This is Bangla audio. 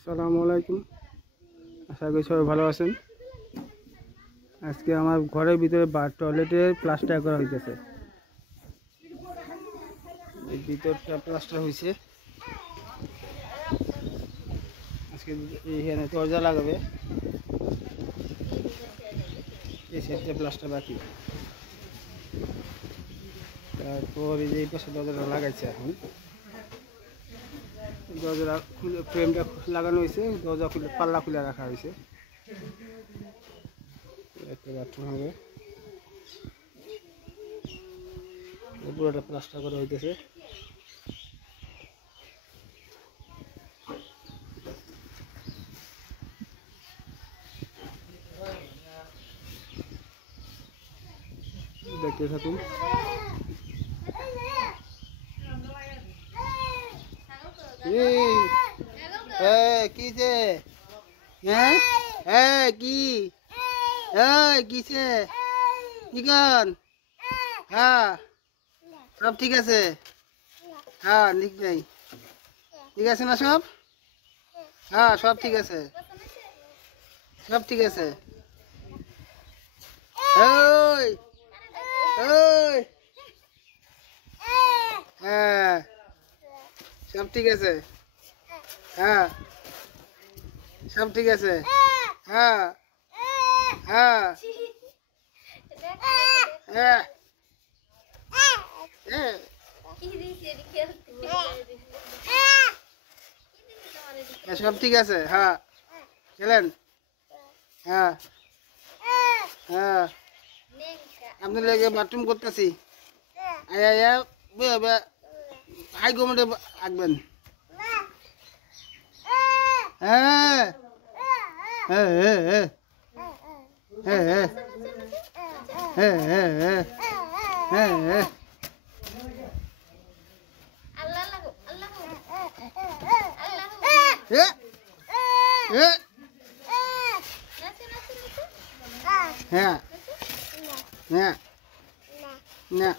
আসসালামু আলাইকুম। আশা করি সবাই ভালো আছেন। আজকে আমার ঘরের ভিতরে টয়লেটের প্লাস্টার করা হইতেছে। এই ভিতরটা প্লাস্টার হয়েছে। আজকে এইখানে দরজা লাগাবে, এই সাইডটা প্লাস্টার বাকি। তারপর এই যে এই পাশে দরজাটা লাগাইছে। এখন দরজা খুলে ফ্রেমটা লাগানো হয়েছে, দরজা খুলে পাল্লা খুলে রাখা হয়েছে। একটা বাথরুম হবে, পুরোটা প্লাস্টার করা হইতেছে। দেখতে থাকুন। কিছে কি কিছে কি গান? হ্যাঁ, সব ঠিক আছে। হ্যাঁ, ঠিক নেই, ঠিক আছে না সব? হ্যাঁ, সব ঠিক আছে, সব ঠিক আছে। ওই ওই হ্যাঁ, সব ঠিক আছে। হ্যাঁ, সব ঠিক আছে। হ্যাঁ হ্যাঁ হ্যাঁ সব ঠিক আছে। হ্যাঁ, খেলেন। হ্যাঁ হ্যাঁ, আপনার লেগে বাথরুম করতেছি। হাই কমেন্টে আঁকবেন। হ্যাঁ হ্যাঁ হ্যাঁ হ্যাঁ হ্যাঁ হ্যাঁ হ্যাঁ হ্যাঁ হ্যাঁ হ্যাঁ হ্যাঁ হ্যাঁ না